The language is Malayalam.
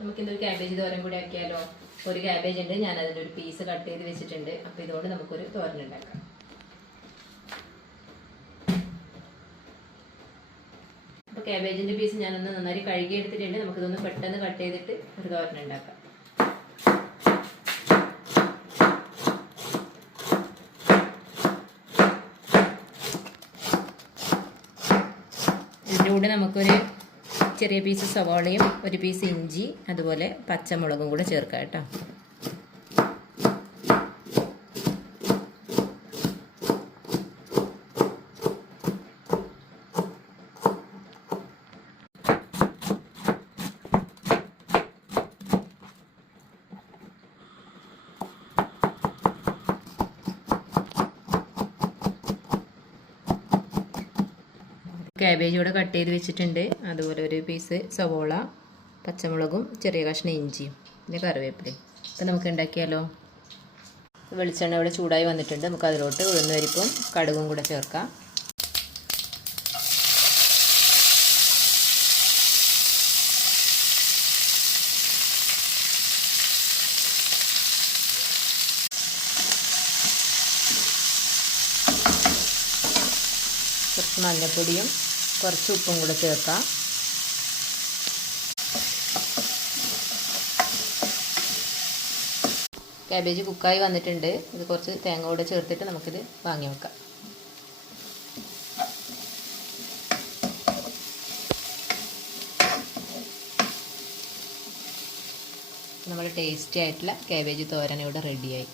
നമുക്കിന്നൊരു ക്യാബേജ് തോരൻ കൂടി ആക്കിയാലോ. ഒരു ക്യാബേജ് ഉണ്ട്, ഞാൻ അതിൻ്റെ ഒരു പീസ് കട്ട് ചെയ്ത് വെച്ചിട്ടുണ്ട്. അപ്പോൾ ഇതുകൊണ്ട് നമുക്കൊരു തോരൻ ഉണ്ടാക്കാം. അപ്പോൾ ക്യാബേജിൻ്റെ പീസ് ഞാനൊന്ന് നന്നായി കഴുകി എടുത്തിട്ടുണ്ട്. നമുക്കിതൊന്ന് പെട്ടെന്ന് കട്ട് ചെയ്തിട്ട് ഒരു തോരൻ ഉണ്ടാക്കാം. ഇതിൻ്റെ കൂടെ നമുക്കൊരു ചെറിയ പീസ് സവാളയും ഒരു പീസ് ഇഞ്ചി അതുപോലെ പച്ചമുളകും കൂടെ ചേർക്കാം കേട്ടോ. ക്യാബേജ് കൂടെ കട്ട് ചെയ്ത് വെച്ചിട്ടുണ്ട്. അതുപോലെ ഒരു പീസ് സവോള, പച്ചമുളകും ചെറിയ കഷ്ണം ഇഞ്ചിയും പിന്നെ കറിവേപ്പിലയും. അപ്പം നമുക്ക് ഉണ്ടാക്കിയാലോ. വെളിച്ചെണ്ണ ഇവിടെ ചൂടായി വന്നിട്ടുണ്ട്. നമുക്ക് അതിലോട്ട് ഉഴുന്നുപരിപ്പും കടുകും കൂടെ ചേർക്കാം. കുറച്ച് മഞ്ഞൾപ്പൊടിയും കുറച്ച് ഉപ്പും കൂടെ ചേർക്കാം. ക്യാബേജ് കുക്കായി വന്നിട്ടുണ്ട്. ഇത് കുറച്ച് തേങ്ങ കൂടെ ചേർത്തിട്ട് നമുക്കിത് വാങ്ങി വെക്കാം. നമ്മുടെ ടേസ്റ്റി ആയിട്ടുള്ള ക്യാബേജ് തോരൻ ഇവിടെ റെഡിയായി.